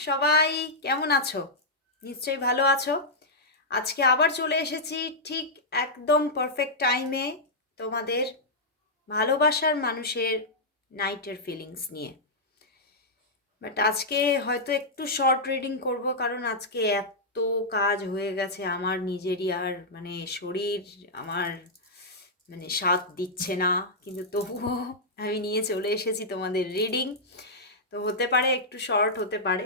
সবাই কেমন আছো? নিশ্চয়ই ভালো আছো। আজকে আবার চলে এসেছি ঠিক একদম পারফেক্ট টাইমে তোমাদের ভালোবাসার মানুষের নাইটের ফিলিংস নিয়ে। বাট আজকে হয়তো একটু শর্ট রিডিং করব কারণ আজকে এত কাজ হয়ে গেছে। আমার নিজেরই আর মানে শরীর আমার মানে সাথ দিচ্ছে না। কিন্তু তবুও আমি নিয়ে চলে এসেছি তোমাদের রিডিং তো হতে পারে একটু শর্ট হতে পারে।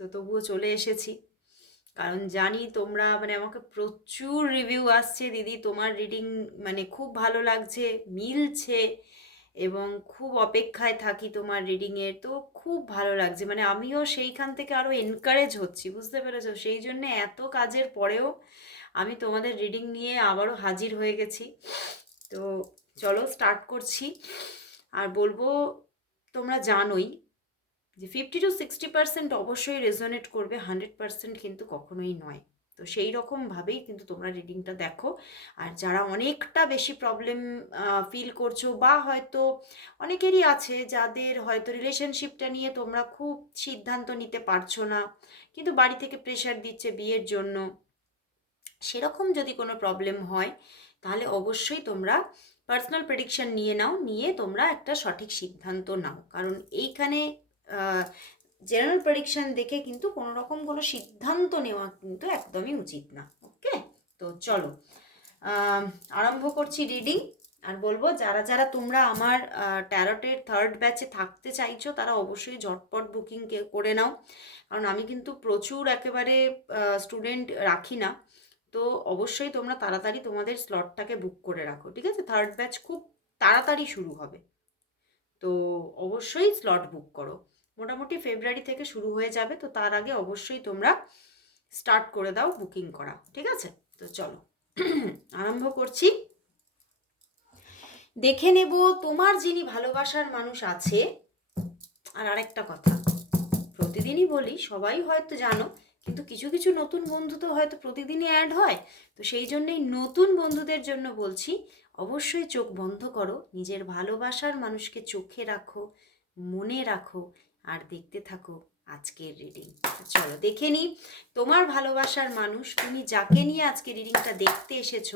তো তবুও চলে এসেছি। কারণ জানি তোমরা মানে আমাকে প্রচুর রিভিউ আসছে দিদি। তোমার রিডিং মানে খুব ভালো লাগছে, মিলছে এবং খুব অপেক্ষায় থাকি তোমার রিডিংয়ের তো খুব ভালো লাগছে। মানে আমিও সেইখান থেকে আরও এনকারেজ হচ্ছি, বুঝতে পেরেছ? সেই জন্য এত কাজের পরেও আমি তোমাদের রিডিং নিয়ে আবারও হাজির হয়ে গেছি। তো চলো স্টার্ট করছি। আর বলব তোমরা জানোই যে ফিফটি টু সিক্সটি পার্সেন্ট অবশ্যই রেজোনেট করবে হান্ড্রেড পার্সেন্ট কিন্তু কখনোই নয়। তো সেই রকমভাবেই কিন্তু তোমরা রিডিংটা দেখো। আর যারা অনেকটা বেশি প্রবলেম ফিল করছ বা হয়তো অনেকেরই আছে যাদের হয়তো রিলেশনশিপটা নিয়ে তোমরা খুব সিদ্ধান্ত নিতে পারছ না, কিন্তু বাড়ি থেকে প্রেশার দিচ্ছে বিয়ের জন্য, সেরকম যদি কোনো প্রবলেম হয়, তাহলে অবশ্যই তোমরা পার্সোনাল প্রেডিকশন নিয়ে নাও, নিয়ে তোমরা একটা সঠিক সিদ্ধান্ত নাও। কারণ এইখানে জেনারেল প্রেডিকশন দেখে কিন্তু কোনো রকম কোনো সিদ্ধান্ত নেওয়া কিন্তু একদমই উচিত না ওকে তো চলো আরম্ভ করছি রিডিং আর বলব যারা যারা তোমরা আমার ট্যারটের থার্ড ব্যাচে থাকতে চাইছো, তারা অবশ্যই ঝটপট বুকিং করে নাও। কারণ আমি কিন্তু প্রচুর একেবারে স্টুডেন্ট রাখি না। তো অবশ্যই তোমরা তাড়াতাড়ি তোমাদের স্লটটাকে বুক করে রাখো, ঠিক আছে? থার্ড ব্যাচ খুব তাড়াতাড়ি শুরু হবে। তো অবশ্যই স্লট বুক করো। মোটামুটি ফেব্রুয়ারি থেকে শুরু হয়ে যাবে, তো তার আগে অবশ্যই তোমরা স্টার্ট করে দাও বুকিং করা, ঠিক আছে? তো চলো, আরম্ভ করছি। দেখে নেব তোমার যিনি ভালোবাসার মানুষ আছে, আর আরেকটা কথা, প্রতিদিনই বলি, সবাই হয়তো জানো, কিন্তু কিছু কিছু নতুন বন্ধু তো হয়তো প্রতিদিনই অ্যাড হয়, তো সেই জন্যই নতুন বন্ধুদের জন্য বলছি, অবশ্যই চোখ বন্ধ করো, নিজের ভালোবাসার মানুষকে চোখে রাখো, মনে রাখো আর দেখতে থাকো আজকের রিডিং চলো দেখে নিই, তোমার ভালোবাসার মানুষ, তুমি যাকে নিয়ে আজকে রিডিংটা দেখতে এসেছ,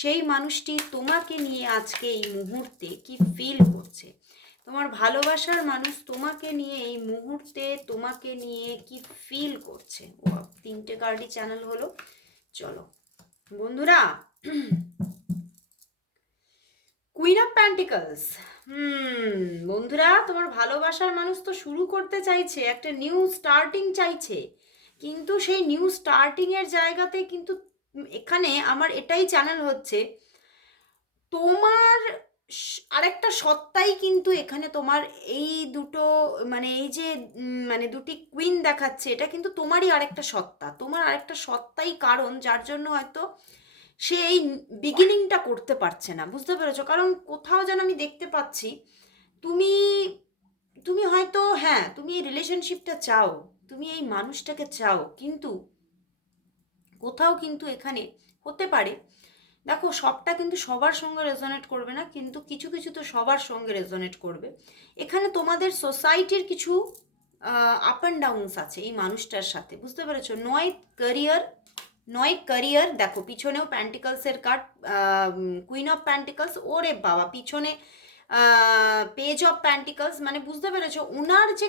সেই মানুষটি তোমাকে নিয়ে আজকে এই মুহূর্তে কি ফিল করছে? তোমার ভালোবাসার মানুষ তোমাকে নিয়ে এই মুহূর্তে তোমাকে নিয়ে কি ফিল করছে? ও, তিনটে কার্ডই চ্যানেল হলো। চলো, বন্ধুরা কুইন অফ প্যান্টিকলস বন্ধুরা, তোমার ভালোবাসার মানুষ তো শুরু করতে চাইছে, একটা নিউ স্টার্টিং চাইছে। কিন্তু সেই নিউ স্টার্টিংয়ের জায়গাতে কিন্তু এখানে আমার এটাই চ্যানেল হচ্ছে, তোমার আরেকটা সত্তাই কিন্তু এখানে তোমার এই দুটো মানে এই যে মানে দুটি কুইন দেখাচ্ছে, এটা কিন্তু তোমারই আরেকটা সত্তা। তোমার আরেকটা সত্তাই কারণ, যার জন্য হয়তো সে এই বিগিনিংটা করতে পারছে না, বুঝতে পেরেছ? কারণ কোথাও যেন আমি দেখতে পাচ্ছি, তুমি তুমি হয়তো হ্যাঁ তুমি এই রিলেশনশিপটা চাও, তুমি এই মানুষটাকে চাও, কিন্তু কোথাও কিন্তু এখানে হতে পারে। দেখো, সবটা কিন্তু সবার সঙ্গে রেজনেট করবে না, কিন্তু কিছু কিছু তো সবার সঙ্গে রেজনেট করবে। এখানে তোমাদের সোসাইটির কিছু আপ অ্যান্ড ডাউনস আছে এই মানুষটার সাথে, বুঝতে পেরেছ? নয় ক্যারিয়ার নয় ক্যারিয়ার দেখো, পিছনেও প্যান্টিকলসের কার্ড কুইন অফ প্যান্টিকলস ওরে বাবা, পিছনে পেজ অফ প্যান্টিকলস মানে বুঝতে পেরেছ ওনার যে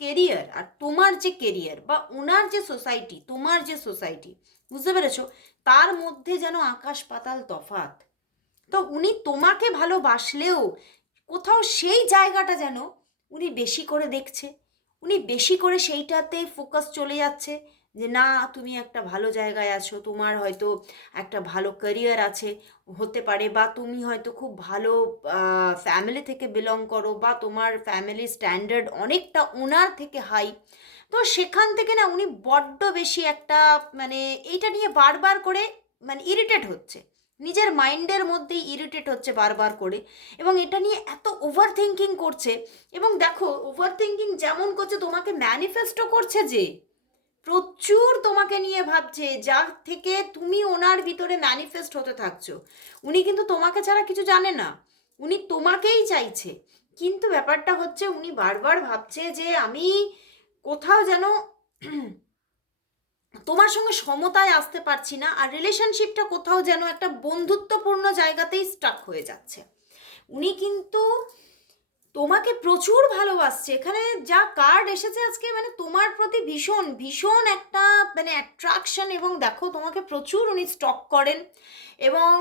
কেরিয়ার আর তোমার যে কেরিয়ার বা ওনার যে সোসাইটি তোমার যে সোসাইটি বুঝতে পেরেছ? তার মধ্যে যেন আকাশ পাতাল তফাত তো উনি তোমাকে ভালোবাসলেও কোথাও সেই জায়গাটা যেন উনি বেশি করে দেখছে, উনি বেশি করে সেইটাতে ফোকাস চলে যাচ্ছে। যে না, তুমি একটা ভালো জায়গায় আছো, তোমার হয়তো একটা ভালো ক্যারিয়ার আছে, হতে পারে, বা তুমি হয়তো খুব ভালো ফ্যামিলি থেকে বিলং করো, বা তোমার ফ্যামিলি স্ট্যান্ডার্ড অনেকটা ওনার থেকে হাই তো সেখান থেকে না, উনি বড্ড বেশি একটা মানে এইটা নিয়ে বারবার করে মানে ইরিটেট হচ্ছে। নিজের মাইন্ডের মধ্যেই ইরিটেট হচ্ছে বারবার করে, এবং এটা নিয়ে এত ওভার থিঙ্কিং করছে, এবং দেখো ওভার থিঙ্কিং যেমন করছে, তোমাকে ম্যানিফেস্টও করছে যে প্রচুর তোমাকে নিয়ে ভাবছে, যার থেকে তুমি ওনার ভিতরে ম্যানিফেস্ট হতে থাকছো। উনি কিন্তু তোমাকে ছাড়া কিছু জানে না। উনি তোমাকেই চাইছে। কিন্তু ব্যাপারটা হচ্ছে, উনি বারবার ভাবছে যে আমি কোথাও যেন তোমার সঙ্গে সমতায় আসতে পারছি না, আর রিলেশনশিপটা কোথাও যেন একটা বন্ধুত্বপূর্ণ জায়গাতেই স্টাক হয়ে যাচ্ছে। উনি কিন্তু তোমাকে প্রচুর ভালোবাসছে। এখানে যা কার্ড এসেছে আজকে মানে তোমার প্রতি ভীষণ ভীষণ একটা মানে অ্যাট্রাকশন এবং দেখো তোমাকে প্রচুর উনি স্টক করেন এবং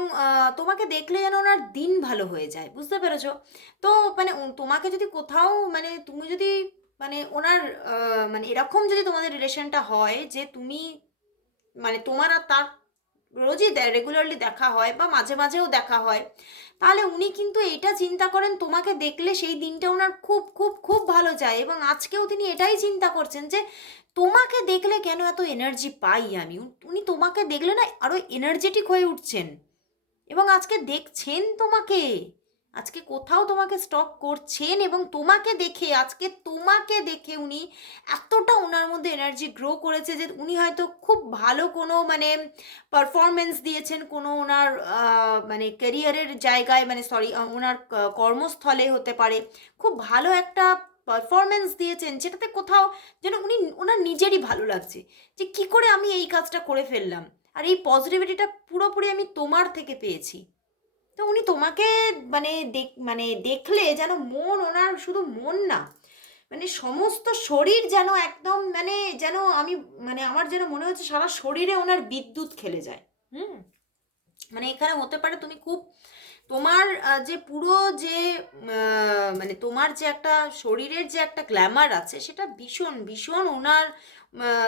তোমাকে দেখলে যেন ওনার দিন ভালো হয়ে যায়, বুঝতে পেরেছ? তো মানে তোমাকে যদি কোথাও মানে তুমি যদি মানে ওনার মানে এরকম যদি তোমাদের রিলেশনটা হয় যে তুমি মানে তোমার আর তার রোজই রেগুলারলি দেখা হয় বা মাঝে মাঝেও দেখা হয় তাহলে উনি কিন্তু এটা চিন্তা করেন, তোমাকে দেখলে সেই দিনটা ওনার খুব খুব খুব ভালো যায়। এবং আজকেও তিনি এটাই চিন্তা করছেন যে, তোমাকে দেখলে কেন এত এনার্জি পাই আমি? উনি তোমাকে দেখলে না আরও এনার্জেটিক হয়ে উঠছেন। এবং আজকে দেখছেন তোমাকে। আজকে কোথাও তোমাকে স্টক করছেন এবং তোমাকে দেখে, আজকে তোমাকে দেখে উনি এতটা ওনার মধ্যে এনার্জি গ্রো করেছে যে উনি হয়তো খুব ভালো কোনো মানে পারফরমেন্স দিয়েছেন কোনো ওনার মানে ক্যারিয়ারের জায়গায় মানে সরি ওনার কর্মস্থলে হতে পারে। খুব ভালো একটা পারফরমেন্স দিয়েছেন যেটাতে কোথাও যেন উনি ওনার নিজেরই ভালো লাগছে যে কি করে আমি এই কাজটা করে ফেললাম। আর এই পজিটিভিটিটা পুরোপুরি আমি তোমার থেকে পেয়েছি। তো উনি তোমাকে মানে দেখ মানে দেখলে যেন মন ওনার শুধু মন না মানে সমস্ত শরীর যেন একদম মানে যেন আমি মানে আমার যেন মনে হচ্ছে সারা শরীরে ওনার বিদ্যুৎ খেলে যায়। হুম? মানে এখানে হতে পারে তুমি খুব তোমার যে পুরো যে মানে তোমার যে একটা শরীরের যে একটা গ্ল্যামার আছে সেটা ভীষণ ভীষণ ওনার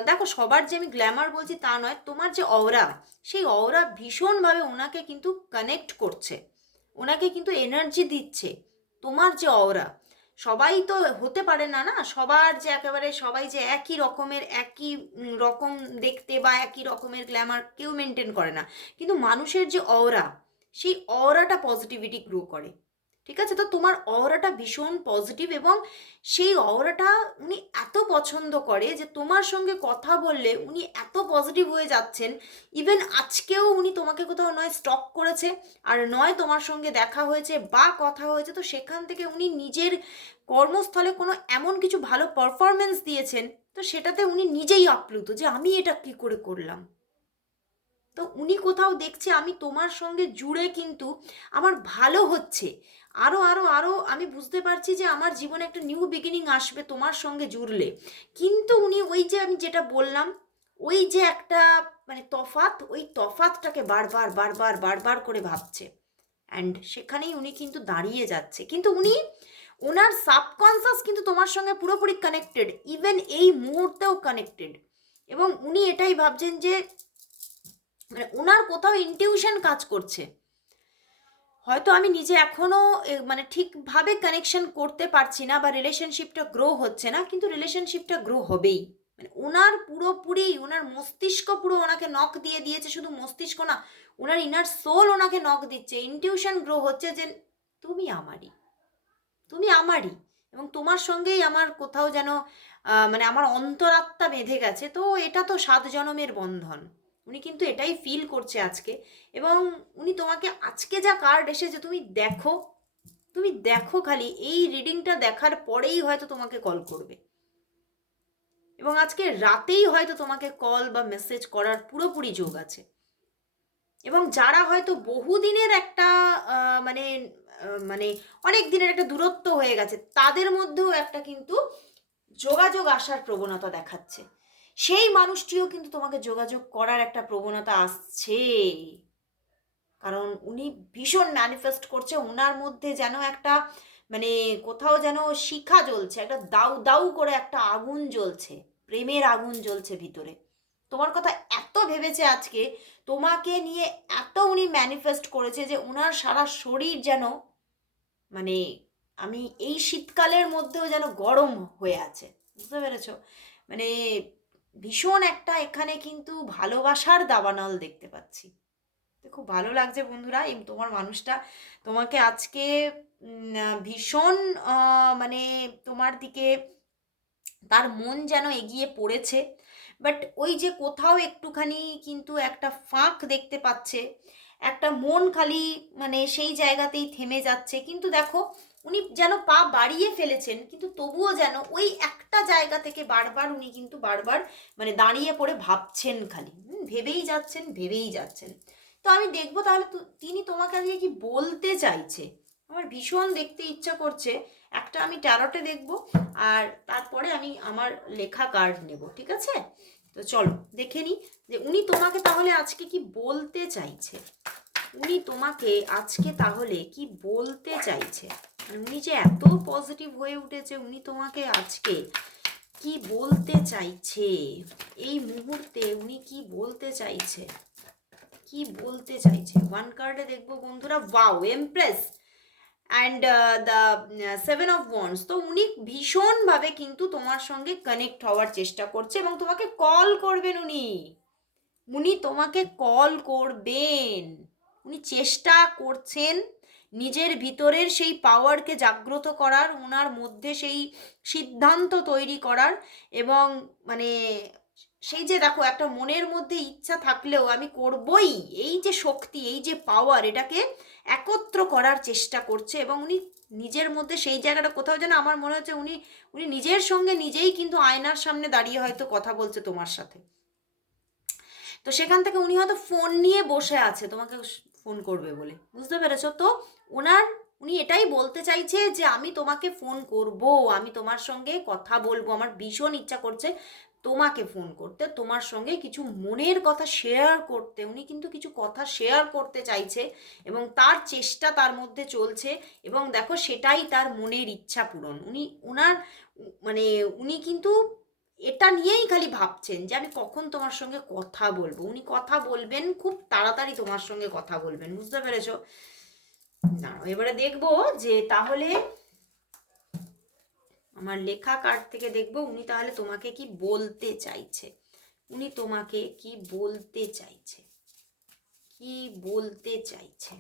দেখো, সবার যে আমি গ্ল্যামার বলছি তা নয়, তোমার যে অওরা সেই অওরা ভীষণভাবে ওনাকে কিন্তু কানেক্ট করছে। ওনাকে কিন্তু এনার্জি দিচ্ছে, তোমার যে অওরা সবাই তো হতে পারে না না? সবার যে একেবারে সবাই যে একই রকমের, একই রকম দেখতে বা একই রকমের গ্ল্যামার কেউ মেনটেন করে না। কিন্তু মানুষের যে অওরা সেই অওরাটা পজিটিভিটি গ্রো করে। ঠিক আছে? তো তোমার অরাটা ভীষণ পজিটিভ এবং সেই অরাটা উনি এত পছন্দ করে যে তোমার সঙ্গে কথা বললে উনি এত পজিটিভ হয়ে যাচ্ছেন। ইভেন আজকেও উনি তোমাকে কোথাও নয় স্টক করেছে আর নয় তোমার সঙ্গে দেখা হয়েছে বা কথা হয়েছে। তো সেখান থেকে উনি নিজের কর্মস্থলে কোনো এমন কিছু ভালো পারফরমেন্স দিয়েছেন, তো সেটাতে উনি নিজেই আপ্লুত যে আমি এটা কি করে করলাম? তো উনি কোথাও দেখছে আমি তোমার সঙ্গে জুড়ে কিন্তু আমার ভালো হচ্ছে। আরও আরও আরও আমি বুঝতে পারছি যে আমার জীবনে একটা নিউ বিগিনিং আসবে তোমার সঙ্গে জুড়লে। কিন্তু উনি ওই যে আমি যেটা বললাম, ওই যে একটা মানে তফাত ওই তফাতটাকে বারবার বারবার বারবার করে ভাবছে। অ্যান্ড সেখানেই উনি কিন্তু দাঁড়িয়ে যাচ্ছে। কিন্তু উনি, ওনার সাবকনসাস কিন্তু তোমার সঙ্গে পুরোপুরি কানেক্টেড ইভেন এই মুহূর্তেও কানেক্টেড এবং উনি এটাই ভাবছেন যে মানে ওনার কোথাও ইনটিউশন কাজ করছে। হয়তো আমি নিজে এখনও মানে ঠিকভাবে কানেকশন করতে পারছি না বা রিলেশনশিপটা গ্রো হচ্ছে না, কিন্তু রিলেশনশিপটা গ্রো হবেই। মানে ওনার পুরোপুরি ওনার মস্তিষ্ক পুরো ওনাকে নখ দিয়ে দিয়েছে, শুধু মস্তিষ্ক না ওনার ইনার সোল ওনাকে নখ দিচ্ছে। ইনটিউশন গ্রো হচ্ছে যে, তুমি আমারই। তুমি আমারই। এবং তোমার সঙ্গেই আমার কোথাও যেন মানে আমার অন্তরাত্মা বেঁধে গেছে। তো এটা তো সাত জনমের বন্ধন। উনি কিন্তু এটাই ফিল করছে আজকে। এবং উনি তোমাকে আজকে যা কার্ড এসেছে তুমি দেখো তুমি দেখো খালি, এই রিডিংটা দেখার পরেই হয়তো তোমাকে কল করবে। এবং আজকে রাতেই হয়তো তোমাকে কল বা মেসেজ করার পুরোপুরি যোগ আছে। এবং যারা হয়তো বহুদিনের একটা মানে মানে অনেক দিনের একটা দূরত্ব হয়ে গেছে, তাদের মধ্যেও একটা কিন্তু যোগাযোগ আসার প্রবণতা দেখাচ্ছে। সেই মানুষটিও কিন্তু তোমাকে যোগাযোগ করার একটা প্রবণতা আসছে কারণ উনি ভীষণ ম্যানিফেস্ট করছে ওনার মধ্যে যেন একটা মানে কোথাও যেন শিখা জ্বলছে, একটা দাউ দাউ করে একটা আগুন জ্বলছে, প্রেমের আগুন জ্বলছে ভিতরে। তোমার কথা এত ভেবেছে আজকে, তোমাকে নিয়ে এত উনি ম্যানিফেস্ট করেছে যে ওনার সারা শরীর যেন মানে আমি এই শীতকালের মধ্যেও যেন গরম হয়ে আছে। বুঝতে পেরেছ? মানে ভীষণ একটা এখানে কিন্তু ভালোবাসার দাবানল দেখতে পাচ্ছি। তো খুব ভালো লাগছে বন্ধুরা, এই তোমার মানুষটা তোমাকে আজকে ভীষণ মানে তোমার দিকে তার মন যেন এগিয়ে পড়েছে। বাট ওই যে কোথাও একটুখানি কিন্তু একটা ফাঁক দেখতে পাচ্ছে একটা মন খালি মানে সেই জায়গাতেই থেমে যাচ্ছে। কিন্তু দেখো, উনি যেন পা বাড়িয়ে ফেলেছেন, কিন্তু তবুও যেন ওই একটা জায়গা থেকে বারবার উনি কিন্তু বারবার মানে দাঁড়িয়ে পড়ে ভাবছেন খালি। ভেবেই যাচ্ছেন ভেবেই যাচ্ছেন। তো আমি দেখব তাহলে তিনি তোমাকে আজকে কি বলতে চাইছে? আমার ভীষণ দেখতে ইচ্ছা করছে। একটা আমি ট্যারটে দেখব, আর তারপরে আমি আমার লেখা কার্ড নেব, ঠিক আছে? তো চলো, দেখে নিই যে উনি তোমাকে তাহলে আজকে কি বলতে চাইছে? উনি তোমাকে আজকে তাহলে কি বলতে চাইছে? উনি যে এত পজিটিভ হয়ে উঠেছে, উনি তোমাকে আজকে কি বলতে চাইছে? এই মুহূর্তে উনি কি বলতে চাইছে? কি বলতে চাইছে? ওয়ান কার্ডে দেখব বন্ধুরা। Wow empress and the seven of wands তো উনি ভীষণভাবে কিন্তু তোমার সঙ্গে কানেক্ট হওয়ার চেষ্টা করছে এবং তোমাকে কল করবেন উনি। উনি তোমাকে কল করবেন। উনি চেষ্টা করছেন নিজের ভিতরের সেই পাওয়ারকে জাগ্রত করার ওনার মধ্যে সেই সিদ্ধান্ত তৈরি করার এবং মানে সেই যে দেখো একটা মনের মধ্যে ইচ্ছা থাকলেও আমি করবই, এই যে শক্তি, এই যে পাওয়ার এটাকে একত্র করার চেষ্টা করছে এবং উনি নিজের মধ্যে সেই জায়গাটা কোথাও যেন আমার মনে হচ্ছে উনি উনি নিজের সঙ্গে নিজেই কিন্তু আয়নার সামনে দাঁড়িয়ে হয়তো কথা বলছে তোমার সাথে। তো সেখান থেকে উনি হয়তো ফোন নিয়ে বসে আছে, তোমাকে ফোন করবে বলে। বুঝতে পেরেছ? তো ওনার, উনি এটাই বলতে চাইছে যে, আমি তোমাকে ফোন করব, আমি তোমার সঙ্গে কথা বলব, আমার ভীষণ ইচ্ছা করছে তোমাকে ফোন করতে, তোমার সঙ্গে কিছু মনের কথা শেয়ার করতে। উনি কিন্তু কিছু কথা শেয়ার করতে চাইছে এবং তার চেষ্টা তার মধ্যে চলছে এবং দেখো সেটাই তার মনের ইচ্ছা পূরণ। উনি ওনার মানে উনি কিন্তু এটা নিয়েই খালি ভাবছেন যে আমি কখন তোমার সঙ্গে কথা বলব। উনি কথা বলবেন, খুব তাড়াতাড়ি তোমার সঙ্গে কথা বলবেন, বুঝতে পেরেছ? না এবারে দেখব যে তাহলে আমার লেখা কার্ড থেকে দেখব উনি তাহলে তোমাকে কি বলতে চাইছে। উনি তোমাকে কি বলতে চাইছে? কি বলতে চাইছে?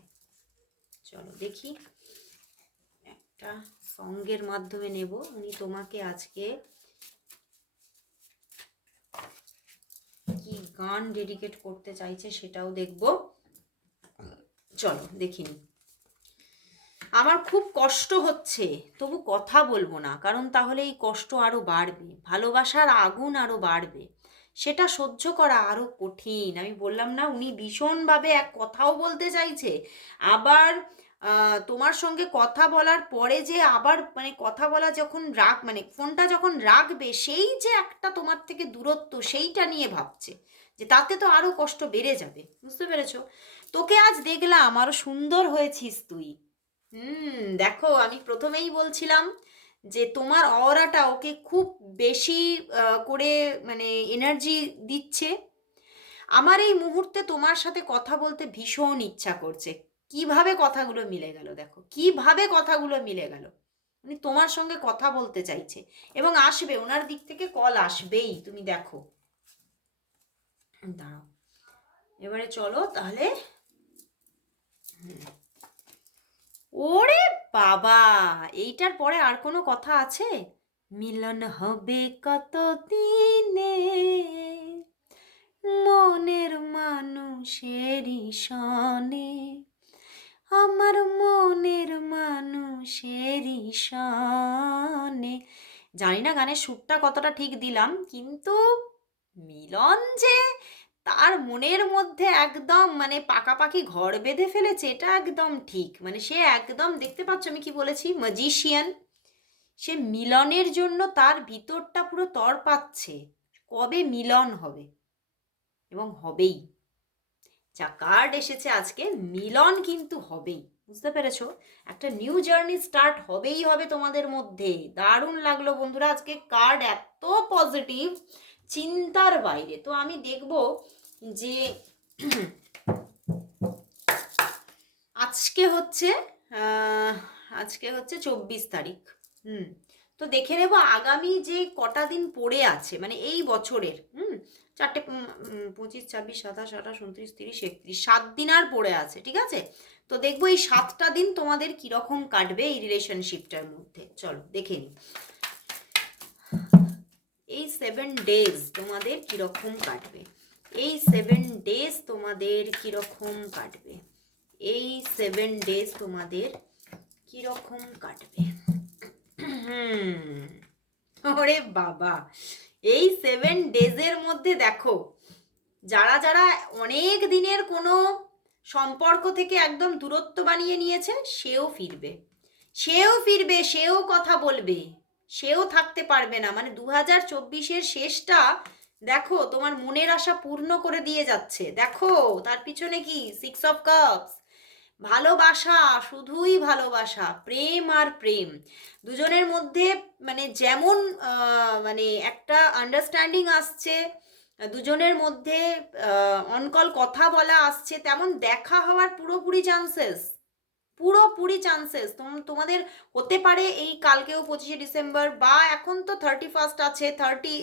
চলো দেখি। একটা সঙ্গের মাধ্যমে নেব। উনি তোমাকে আজকে কি গান ডেডিকেট করতে চাইছে সেটাও দেখব। চলো দেখিনি আমার খুব কষ্ট হচ্ছে, তবু কথা বলব না, কারণ তাহলে এই কষ্ট আরও বাড়বে, ভালোবাসার আগুন আরও বাড়বে, সেটা সহ্য করা আরও কঠিন। আমি বললাম না, উনি ভীষণভাবে এক কথাও বলতে চাইছে, আবার তোমার সঙ্গে কথা বলার পরে যে আবার মানে কথা বলা যখন রাখ মানে ফোনটা যখন রাখবে, সেই যে একটা তোমার থেকে দূরত্ব, সেইটা নিয়ে ভাবছে। যে তাতে তো আরও কষ্ট বেড়ে যাবে, বুঝতে পেরেছ? তোকে আজ দেখলাম আরও সুন্দর হয়েছিস তুই। হুম, দেখো, আমি প্রথমেই বলছিলাম যে তোমার অরাটা ওকে খুব বেশি করে মানে এনার্জি দিচ্ছে। আমার এই মুহূর্তে তোমার সাথে কথা বলতে ভীষণ ইচ্ছা করছে। কীভাবে কথাগুলো মিলে গেল দেখো, কীভাবে কথাগুলো মিলে গেল? উনি তোমার সঙ্গে কথা বলতে চাইছে এবং আসবে, ওনার দিক থেকে কল আসবেই, তুমি দেখো। দাঁড়াও। এবারে চলো তাহলে। ওরে বাবা, এইটার পরে আর কোনো কথা আছে? মিলন হবে কত দিনে মনের মানুষেরই সনে আমার মনের মানুষেরই সনে জানি না গানের সুরটা কতটা ঠিক দিলাম, কিন্তু মিলন যে তার মনের মধ্যে একদম মানে পাকাপাকি ঘর বেঁধে ফেলেছে, এটা একদম ঠিক। মানে সে একদম, দেখতে পাচ্ছ আমি কি বলেছি? ম্যাজিশিয়ান সে মিলনের জন্য তার ভিতরটা পুরো তর পাচ্ছে। কবে মিলন হবে? এবং হবেই। যা কার্ড এসেছে আজকে, মিলন কিন্তু হবেই। বুঝতে পেরেছ? একটা নিউ জার্নি স্টার্ট হবেই হবে তোমাদের মধ্যে। দারুণ লাগল বন্ধুরা, আজকে কার্ড এত পজিটিভ চিন্তার বাইরে। তো আমি দেখব যে আজকে হচ্ছে আজকে হচ্ছে চব্বিশ তারিখ। হুম, তো দেখে নেব আগামী যে কটা দিন পড়ে আছে মানে এই বছরের, হুম, চারটে পঁচিশ, ছাব্বিশ, সাতাশ, আঠাশ, উনত্রিশ, তিরিশ, একত্রিশ, সাত দিন আর পড়ে আছে, ঠিক আছে? তো দেখব এই সাতটা দিন তোমাদের কীরকম কাটবে এই রিলেশনশিপটার মধ্যে। চলো, দেখে নিই। এই সেভেন ডেজ তোমাদের কীরকম কাটবে? এই সেভেন ডেজ তোমাদের কীরকম কাটবে? এই সেভেন ডেজ তোমাদের কীরকম কাটবে? হুম, ওরে বাবা। এই সেভেন ডেজের মধ্যে দেখো যারা যারা অনেক দিনের কোনো সম্পর্ক থেকে একদম দূরত্ব বানিয়ে নিয়েছে সেও ফিরবে। সেও ফিরবে সেও কথা বলবে। সেও থাকতে পারবে না। মানে দু হাজার চব্বিশের শেষটা দেখো তোমার মনের আশা পূর্ণ করে দিয়ে যাচ্ছে। দেখো, তার পিছনে কি? সিক্স অফ কাপস ভালোবাসা, শুধুই ভালোবাসা, প্রেম আর প্রেম। দুজনের মধ্যে মানে যেমন মানে একটা আন্ডারস্ট্যান্ডিং আসছে, দুজনের মধ্যে অনকল কথা বলা আসছে, তেমন দেখা হওয়ার পুরোপুরি চান্সেস পুরোপুরি চান্সেস তোমাদের হতে পারে এই কালকেও পঁচিশে ডিসেম্বর বা এখন তো থার্টি ফার্স্ট আছে থার্টি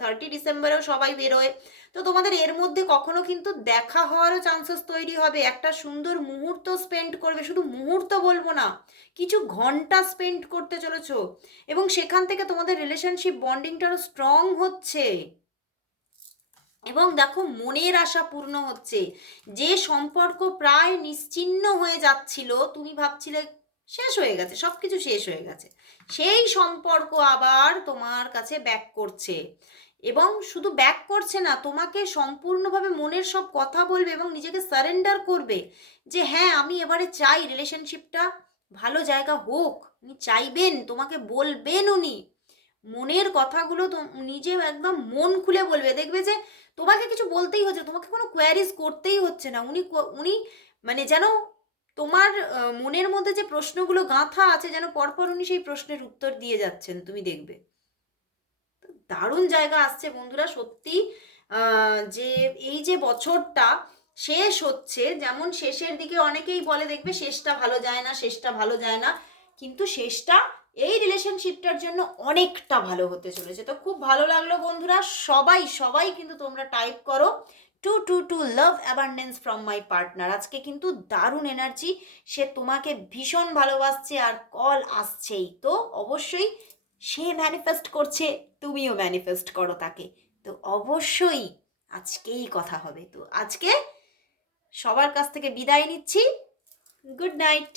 থার্টি ডিসেম্বরেও সবাই বেরোয়। তো তোমাদের এর মধ্যে কখনো কিন্তু দেখা হওয়ারও চান্সেস তৈরি হবে। একটা সুন্দর মুহূর্ত স্পেন্ড করবে। শুধু মুহূর্ত বলব না, কিছু ঘণ্টা স্পেন্ড করতে চলেছো। এবং সেখান থেকে তোমাদের রিলেশনশিপ বন্ডিংটা আরও স্ট্রং হচ্ছে। এবং দেখো মনের আশা পূর্ণ হচ্ছে। যে সম্পর্ক প্রায় নিশ্চিহ্ন হয়ে যাচ্ছিল, তুমি ভাবছিলে শেষ হয়ে গেছে সব কিছু শেষ হয়ে গেছে। সেই সম্পর্ক আবার তোমার কাছে ব্যাক করছে। এবং শুধু ব্যাক করছে না, তোমাকে সম্পূর্ণভাবে মনের সব কথা বলবে এবং নিজেকে সারেন্ডার করবে যে হ্যাঁ আমি এবারে চাই রিলেশনশিপটা ভালো জায়গা হোক। উনি চাইবেন, তোমাকে বলবেন উনি। মনের কথাগুলো তো নিজে একদম মন খুলে বলবে। দেখবে যে তোমাকে কিছু বলতেই হচ্ছে তোমাকে কোনো কোয়ারিজ করতেই হচ্ছে না। উনি উনি মানে যেন তোমার মনের মধ্যে যে প্রশ্নগুলো গাঁথা আছে যেন পরপর উনি সেই প্রশ্নের উত্তর দিয়ে যাচ্ছেন, তুমি দেখবে। দারুণ জায়গা আসছে বন্ধুরা, সত্যি যে এই যে বছরটা শেষ হচ্ছে, যেমন শেষের দিকে অনেকেই বলে, দেখবে শেষটা ভালো যায় না, শেষটা ভালো যায় না। কিন্তু শেষটা এই রিলেশনশিপটার জন্য অনেকটা ভালো হতে চলেছে। তো খুব ভালো লাগল বন্ধুরা, সবাই সবাই কিন্তু তোমরা টাইপ করো, two two two love abundance from my partner আজকে কিন্তু দারুণ এনার্জি সে তোমাকে ভীষণ ভালোবাসছে আর কল আসছেই। তো অবশ্যই সে ম্যানিফেস্ট করছে, তুমিও ম্যানিফেস্ট করো তাকে। তো অবশ্যই আজকেই কথা হবে। তো আজকে সবার কাছ থেকে বিদায় নিচ্ছি। Good night